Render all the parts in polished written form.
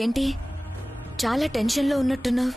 ఏంటి చాలా టెన్షన్లో ఉన్నట్టున్నావు?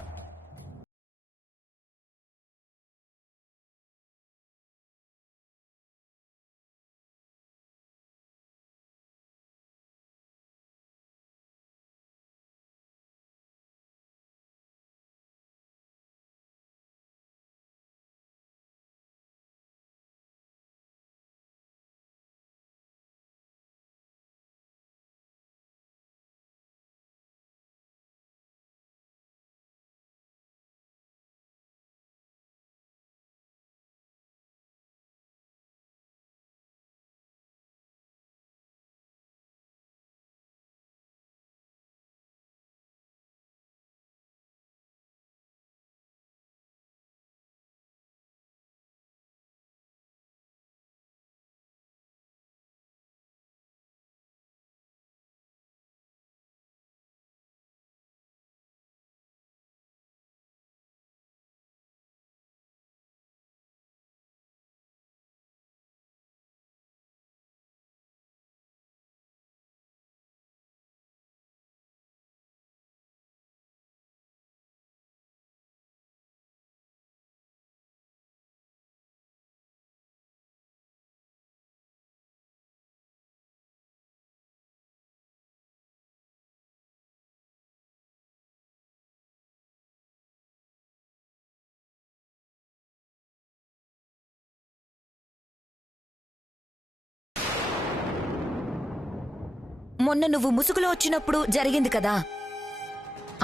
మొన్న నువ్వు ముసుగులో వచ్చినప్పుడు జరిగింది కదా,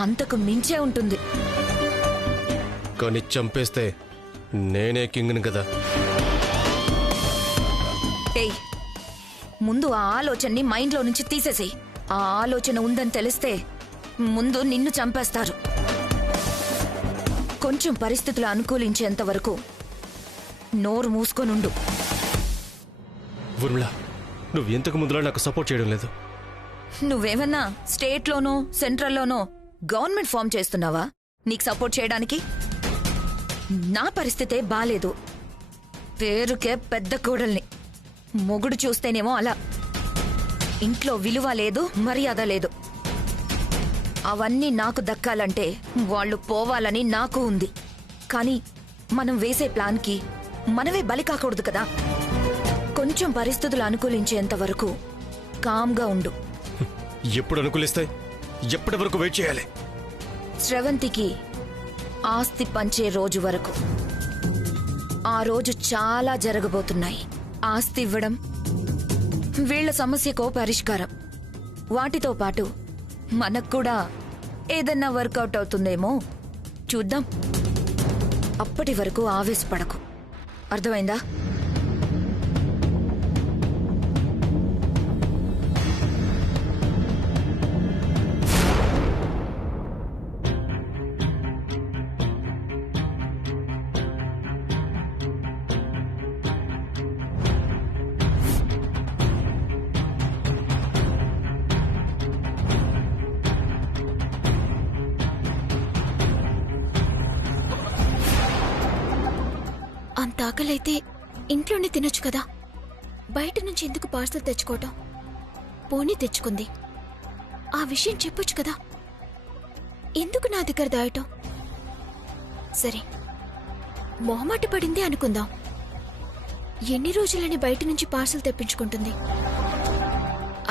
అంతకు మించే ఉంటుంది. కానీ చంపేస్తే నేనే కింగ్ని కదా. ఏయ్, ముందు ఆ ఆలోచనని మైండ్లో నుంచి తీసేసేయ్. ఆ ఆలోచన ఉందని తెలిస్తే ముందు నిన్ను చంపేస్తారు. కొంచెం పరిస్థితులు అనుకూలించేంత వరకు నోరు మూసుకొనుండు. ఊర్మిళ, నువ్వు ఎంతకు ముందులా నాకు సపోర్ట్ చేయడం లేదు. నువ్వేమన్నా స్టేట్లోనో సెంట్రల్లోనో గవర్నమెంట్ ఫామ్ చేస్తున్నావా నీకు సపోర్ట్ చేయడానికి? నా పరిస్థితే బాలేదు. పేరుకే పెద్ద కోడల్ని. మొగుడు చూస్తేనేమో అలా. ఇంట్లో విలువ లేదు, మర్యాద లేదు. అవన్నీ నాకు దక్కాలంటే వాళ్ళు పోవాలని నాకు ఉంది. కానీ మనం వేసే ప్లాన్కి మనమే బలి కాకూడదు కదా. కొంచెం పరిస్థితులు అనుకూలించేంత వరకు కామ్గా ఉండు. ఎప్పుడు అనుకూలిస్తాయి? ఎప్పటి వరకు వెయిట్ చేయాలి? స్రవంతికి ఆస్తి పంచే రోజు వరకు. ఆ రోజు చాలా జరగబోతున్నాయి. ఆస్తి ఇవ్వడం, వీళ్ల సమస్యకో పరిష్కారం. వాటితో పాటు మనకు కూడా ఏదన్నా వర్కౌట్ అవుతుందేమో చూద్దాం. అప్పటి వరకు ఆవేశపడకు, అర్థమైందా? అంత ఆకలైతే ఇంట్లోనే తినొచ్చు కదా, బయట నుంచి ఎందుకు పార్సల్ తెచ్చుకోవటం? పోనీ తెచ్చుకుంది, ఆ విషయం చెప్పొచ్చు కదా, ఎందుకు నా దగ్గర దాయటం? సరే, మొహమాట పడింది అనుకుందాం. ఎన్ని రోజులని బయట నుంచి పార్సల్ తెప్పించుకుంటుంది?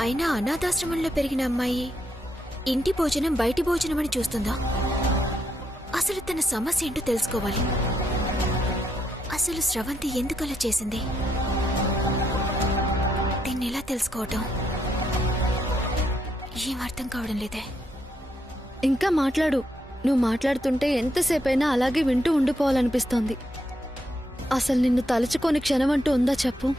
అయినా అనాథాశ్రమంలో పెరిగిన అమ్మాయి ఇంటి భోజనం బయటి భోజనం అని చూస్తుందా? అసలు తన సమస్య ఏంటో తెలుసుకోవాలి. అసలు స్రవంతి ఎందుకలా చేసింది? దీన్ని ఎలా తెలుసుకోవటం? ఏం అర్థం కావడం లేదే. ఇంకా మాట్లాడు. నువ్వు మాట్లాడుతుంటే ఎంతసేపైనా అలాగే వింటూ ఉండిపోవాలనిపిస్తోంది. అసలు నిన్ను తలుచుకోని క్షణం అంటూ ఉందా చెప్పు?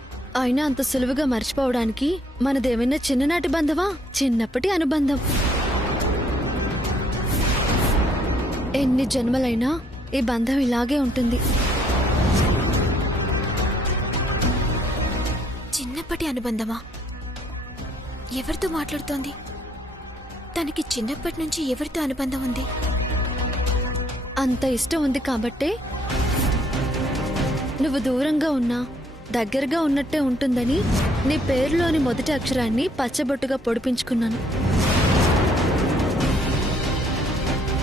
అయినా అంత సులువుగా మర్చిపోవడానికి మనదేమైనా చిన్ననాటి బంధమా? చిన్నప్పటి అనుబంధం. ఎన్ని జన్మలైనా ఈ బంధం ఇలాగే ఉంటుంది. చిన్నప్పటి అనుబంధమా? ఎవరితో మాట్లాడుతోంది? తనకి చిన్నప్పటి నుంచి ఎవరితో అనుబంధం ఉంది? అంత ఇష్టం ఉంది కాబట్టే నువ్వు దూరంగా ఉన్నా దగ్గరగా ఉన్నట్టే ఉంటుందని నీ పేరులోని మొదటి అక్షరాన్ని పచ్చబొట్టుగా పొడిపించుకున్నాను.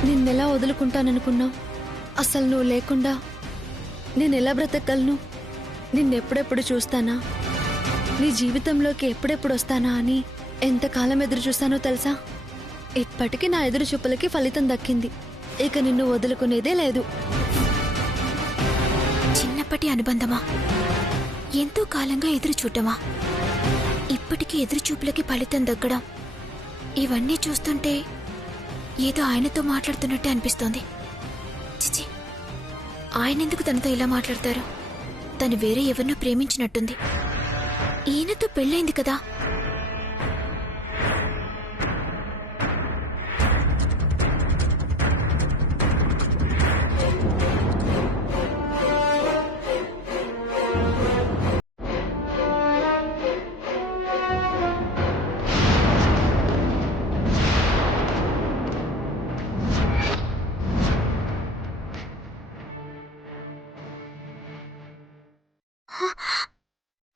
నిన్నెలా వదులుకుంటాననుకున్నావు? అసలు నువ్వు లేకుండా నేనెలా బ్రతకగలను? నిన్నెప్పుడెప్పుడు చూస్తానా, నీ జీవితంలోకి ఎప్పుడెప్పుడు వస్తానా అని ఎంతకాలం ఎదురు చూస్తానో తెలుసా? ఇప్పటికీ నా ఎదురు చూపులకి ఫలితం దక్కింది. ఇక నిన్ను వదులుకునేదే లేదు. చిన్నప్పటి అనుబంధమా, ఎంతో కాలంగా ఎదురు చూడటమా, ఇప్పటికీ ఎదురు చూపులకి ఫలితం దక్కడం, ఇవన్నీ చూస్తుంటే ఏదో ఆయనతో మాట్లాడుతున్నట్టే అనిపిస్తోంది. చిచి, ఆయనెందుకు తనతో ఇలా మాట్లాడతారు? తను వేరే ఎవరినో ప్రేమించినట్టుంది. ఈయనతో పెళ్ళైంది కదా.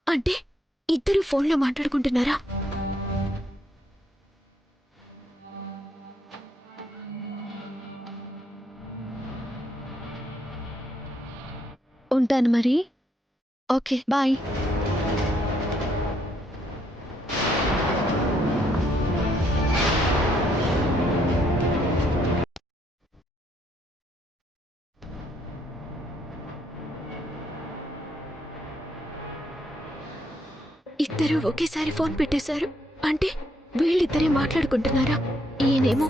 అంటే ఇద్దరు ఫోన్లో మాట్లాడుకుంటున్నారా? ఉంటాను మరి. Okay, bye. ఇద్దరు ఒకేసారి ఫోన్ పెట్టేశారు. అంటే వీళ్ళిద్దరే మాట్లాడుకుంటున్నారా? ఈయనేమో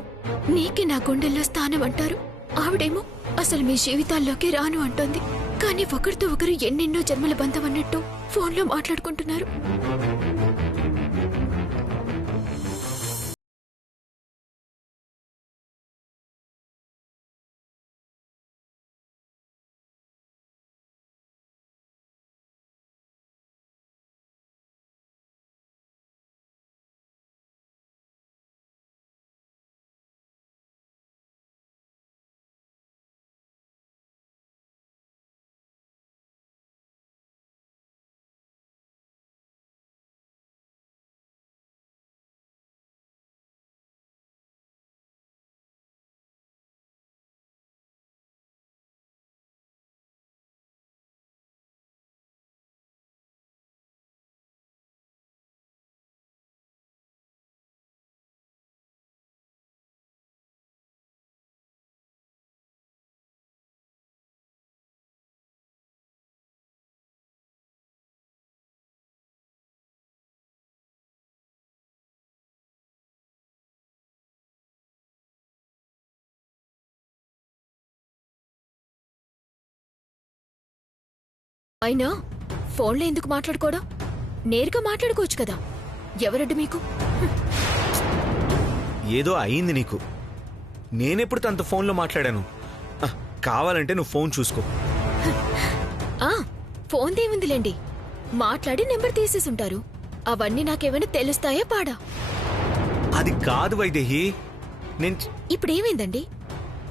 నీకే నా గుండెల్లో స్థానం అంటారు, ఆవిడేమో అసలు మీ జీవితాల్లోకి రాను అంటోంది. కానీ ఒకరితో ఒకరు ఎన్నెన్నో జన్మల బంధం అన్నట్టు ఫోన్లో మాట్లాడుకుంటున్నారు. అయినా ఫోన్లో ఎందుకు మాట్లాడుకోవడం? నేరుగా మాట్లాడుకోవచ్చు కదా. ఎవరడ్డు మీకు? ఏదో అయింది నీకు. నేనెప్పుడు తనతో ఫోన్లో మాట్లాడాను? కావాలంటే నువ్వు ఫోన్ చూసుకో. ఫోన్ దేముందిలేండి, మాట్లాడి నెంబర్ తీసేసుంటారు. అవన్నీ నాకేమైనా తెలుస్తాయా పాడా? అది కాదు వైదేహి. ఇప్పుడేమైందండి?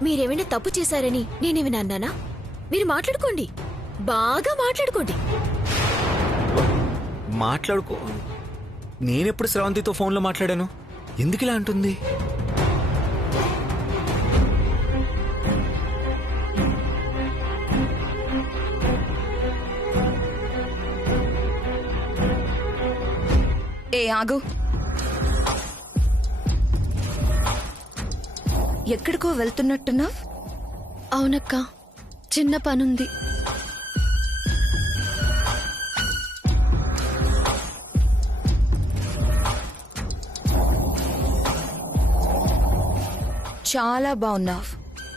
మీరేమైనా తప్పు చేశారని నేనేమైనా అన్నానా? మీరు మాట్లాడుకోండి, బాగా మాట్లాడుకోండి. మాట్లాడుకో. నేనెప్పుడు శ్రవంతితో ఫోన్లో మాట్లాడాను? ఎందుకిలా అంటుంది? ఏ ఆగు, ఎక్కడికో వెళ్తున్నట్టున్నావ్? అవునక్క, చిన్న పనుంది. చాలా బాగున్నావ్,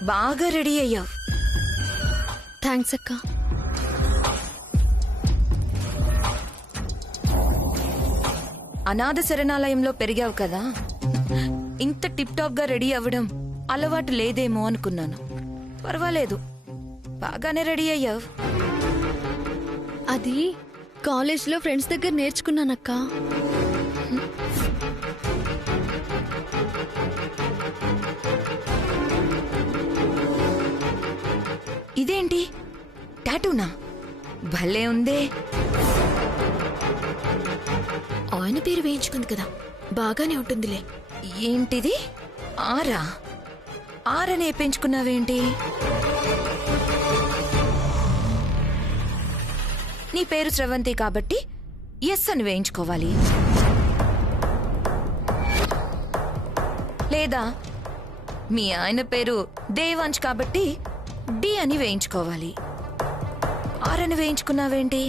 బాగా రెడీ అయ్యావ్. థ్యాంక్స్ అక్క. అనాథ శరణాలయంలో పెరిగావు కదా, ఇంత టిప్ టాప్ గా రెడీ అవ్వడం అలవాటు లేదేమో అనుకున్నాను. పర్వాలేదు, బాగానే రెడీ అయ్యావు. అది కాలేజ్లో ఫ్రెండ్స్ దగ్గర నేర్చుకున్నానక్క. ఇదేంటి, టాటూనా? భలే ఉందే. ఆయన పేరు వేయించుకుంది కదా, బాగానే ఉంటుందిలే. ఏంటిది? ఆరా? ఆరని పెంచుకున్నావేంటి? నీ పేరు స్రవంతి కాబట్టి ఎస్ అని వేయించుకోవాలి. లేదా మీ ఆయన పేరు దేవాంశ్ కాబట్టి డి అని వేయించుకోవాలి. ఆరని వేయించుకున్నావేంటి?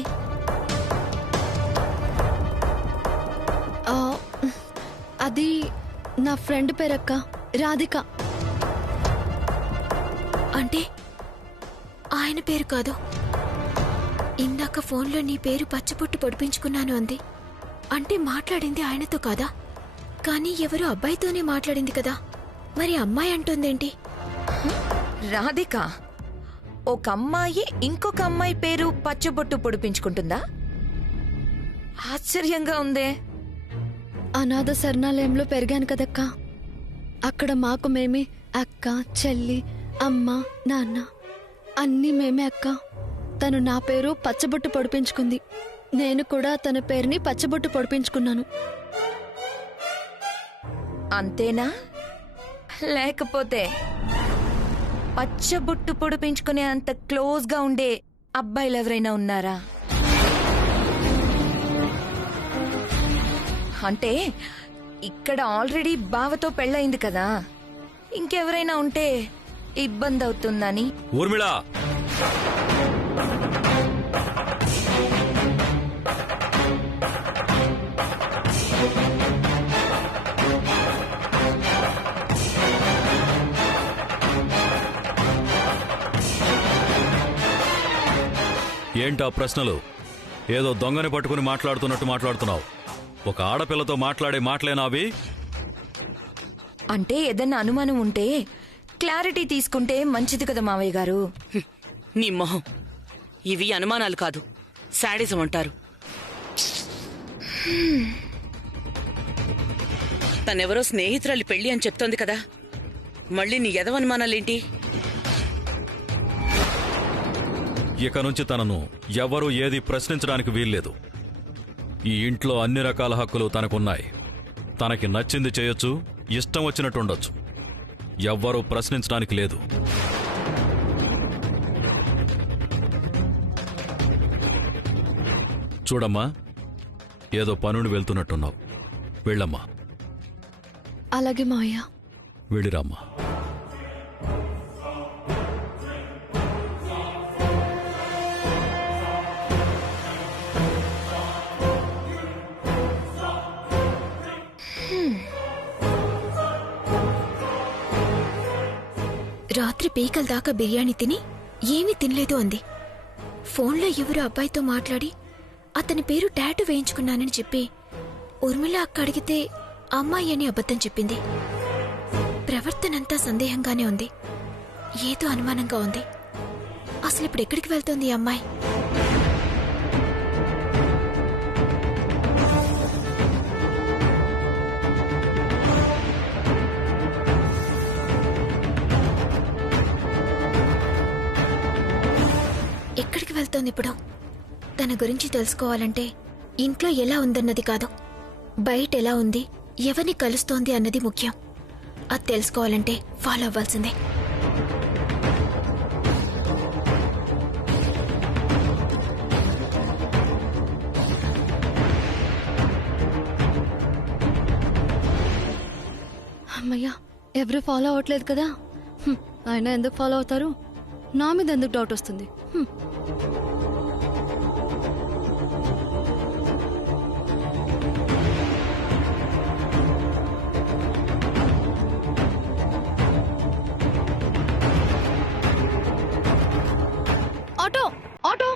ఆ, అది నా ఫ్రెండ్ పేరక్క, రాధిక. అంటే ఆయన పేరు కాదు. ఇందాక ఫోన్లో నీ పేరు పచ్చబొట్టు పొడిపించుకున్నాను అంది. అంటే మాట్లాడింది ఆయనతో కాదా? కానీ ఎవరో అబ్బాయితోనే మాట్లాడింది కదా. మరి అమ్మాయి అంటుందేంటి? రాధిక ఒక అమ్మాయి ఇంకొక అమ్మాయి పేరు పచ్చబొట్టు పొడిపించుకుంటుందా? ఆశ్చర్యంగా ఉందే. అనాథ శరణాలయంలో పెరిగాను కదక్క. అక్కడ మాకు మేమే అక్క, చెల్లి, అమ్మ, నాన్న అన్నీ మేమే అక్క. తను నా పేరు పచ్చబొట్టు పొడిపించుకుంది. నేను కూడా తన పేరుని పచ్చబొట్టు పొడిపించుకున్నాను. అంతేనా? లేకపోతే పచ్చబొట్టు పొడిపించుకునే అంత క్లోజ్ గా ఉండే అబ్బాయిలు ఎవరైనా ఉన్నారా? అంటే ఇక్కడ ఆల్రెడీ బావతో పెళ్ళయింది కదా, ఇంకెవరైనా ఉంటే ఇబ్బంది అవుతుందని. ఊర్మిళ, ఏంటా ప్రశ్నలు? ఏదో దొంగని పట్టుకుని మాట్లాడుతున్నట్టు మాట్లాడుతున్నావు. ఒక ఆడపిల్లతో మాట్లాడే మాటలేనావి? అంటే ఏదన్నా అనుమానం ఉంటే క్లారిటీ తీసుకుంటే మంచిది కదా మావయ్య గారు. నీ మొహం. ఇవి అనుమానాలు కాదు, శాడిజం అంటారు. తనెవరో స్నేహితురాలి పెళ్లి అని చెప్తోంది కదా, మళ్ళీ నీ ఎదవనుమానాలేంటి? ఇక నుంచి తనను ఎవరూ ఏది ప్రశ్నించడానికి వీల్లేదు. ఈ ఇంట్లో అన్ని రకాల హక్కులు తనకున్నాయి. తనకి నచ్చింది చేయొచ్చు, ఇష్టం వచ్చినట్టు ఉండొచ్చు. ఎవ్వరూ ప్రశ్నించడానికి లేదు. చూడమ్మా, ఏదో పనుని వెళ్తున్నట్టున్నావు. వెళ్ళమ్మా. అలాగే మావయ్య. వెళ్ళిరామ్మా. రాత్రి పీకల దాకా బిర్యానీ తిని ఏమీ తినలేదు అంది. ఫోన్లో ఎవరో అబ్బాయితో మాట్లాడి అతని పేరు టాటూ వేయించుకున్నానని చెప్పి ఊర్మిళ అక్క అడిగితే అమ్మాయి అని అబద్ధం చెప్పింది. ప్రవర్తనంతా సందేహంగానే ఉంది. ఏదో అనుమానంగా ఉంది. అసలు ఇప్పుడు ఎక్కడికి వెళ్తోంది ఈ అమ్మాయి? ఎక్కడికి వెళ్తోంది ఇప్పుడు? తన గురించి తెలుసుకోవాలంటే ఇంట్లో ఎలా ఉందన్నది కాదు, బయట ఎలా ఉంది, ఎవరిని కలుస్తోంది అన్నది ముఖ్యం. అది తెలుసుకోవాలంటే ఫాలో అవ్వాల్సిందే. అమ్మయ్యా, ఎవరు ఫాలో అవ్వట్లేదు కదా. ఆయన ఎందుకు ఫాలో అవుతారు? నా మీద ఎందుకు డౌట్ వస్తుంది? Auto auto.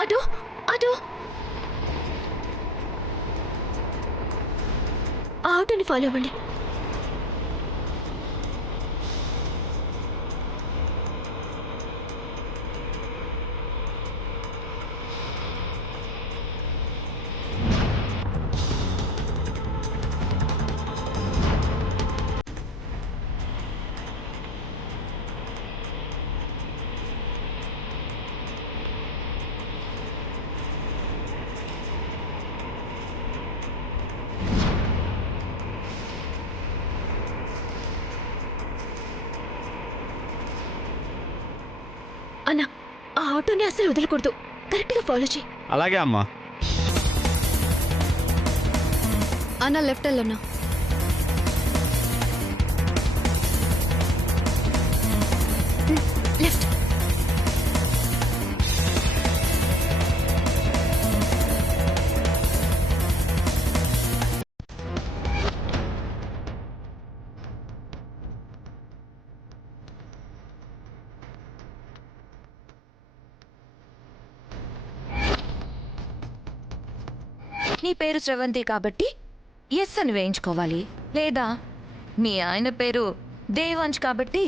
Auto auto. ఆటోని ఫాలో అవ్వండి. అన్నా ఆ ఆటోని అసలు వదలకూడదు, కరెక్ట్గా ఫాలో చేయి. అలాగే అమ్మా. అన్న లెఫ్ట్ వెళ్ళన్నా. లెఫ్ట్. నీ పేరు స్రవంతి కాబట్టి ఎస్ అని వేయించుకోవాలి, లేదా మీ ఆయన పేరు దేవాంశ్ కాబట్టి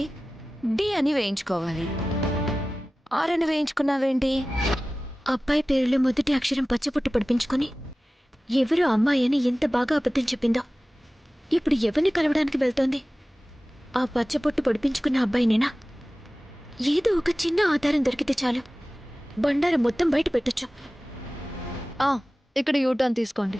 డి అని వేయించుకోవాలి. ఆర్ అని వేయించుకున్నావేంటి? అబ్బాయి పేరులో మొదటి అక్షరం పచ్చబొట్టు పడిపించుకొని ఎవరు అమ్మాయి అని ఎంత బాగా అబద్ధం చెప్పిందో. ఇప్పుడు ఎవరిని కలవడానికి వెళ్తోంది? ఆ పచ్చబొట్టు పడిపించుకున్న అబ్బాయినేనా? ఏదో ఒక చిన్న ఆధారం దొరికితే చాలు, బండారం మొత్తం బయట పెట్టొచ్చు. ఇక్కడ యూటర్న్ తీసుకోండి.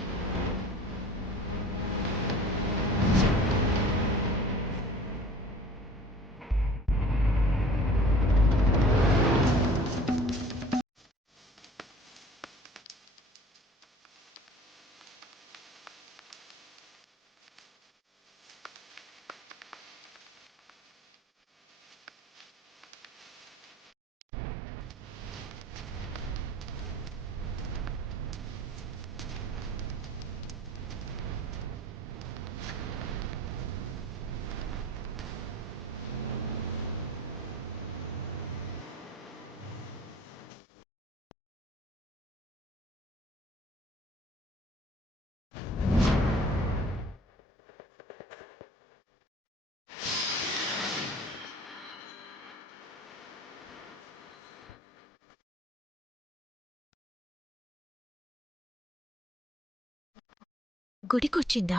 గుడికొచ్చిందా?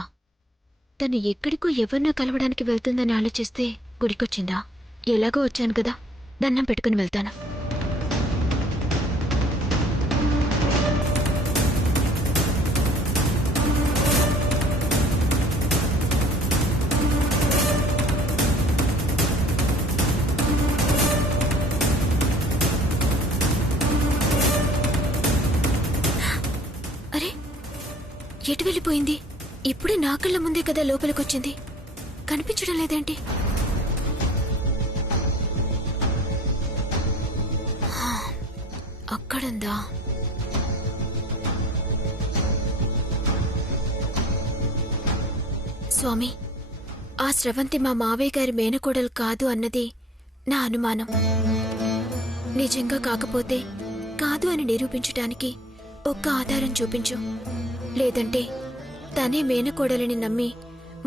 తను ఎక్కడికో ఎవరినో కలవడానికి వెళ్తుందని ఆలోచిస్తే గుడికొచ్చిందా? ఎలాగో వచ్చాను కదా, దండం పెట్టుకుని వెళ్తాను. అరే, ఎటు వెళ్ళిపోయింది? ఇప్పుడే నా కళ్ళ ముందే కదా లోపలికొచ్చింది, కనిపించడం లేదేంటి? అక్కడుందా? స్వామి, ఆ స్రవంతి మా మావయ్య గారి మేనకోడలు కాదు అన్నది నా అనుమానం. నిజంగా కాకపోతే కాదు అని నిరూపించటానికి ఒక్క ఆధారం చూపించు. లేదంటే తనే మేనకోడలిని నమ్మి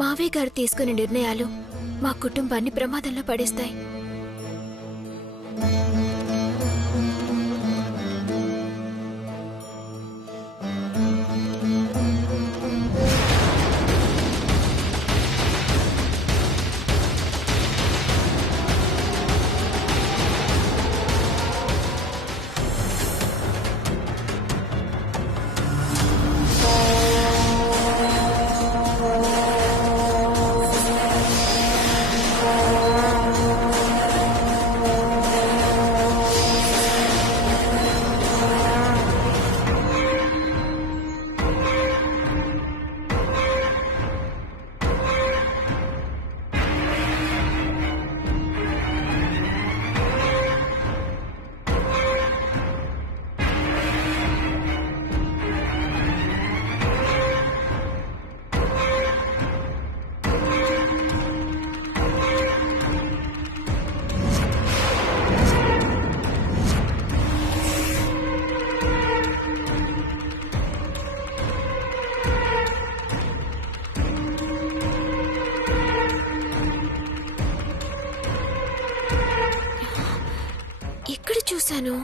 మావయ్య గారు తీసుకునే నిర్ణయాలు మా కుటుంబాన్ని ప్రమాదంలో పడేస్తాయి. ఇక్కడ చూశాను.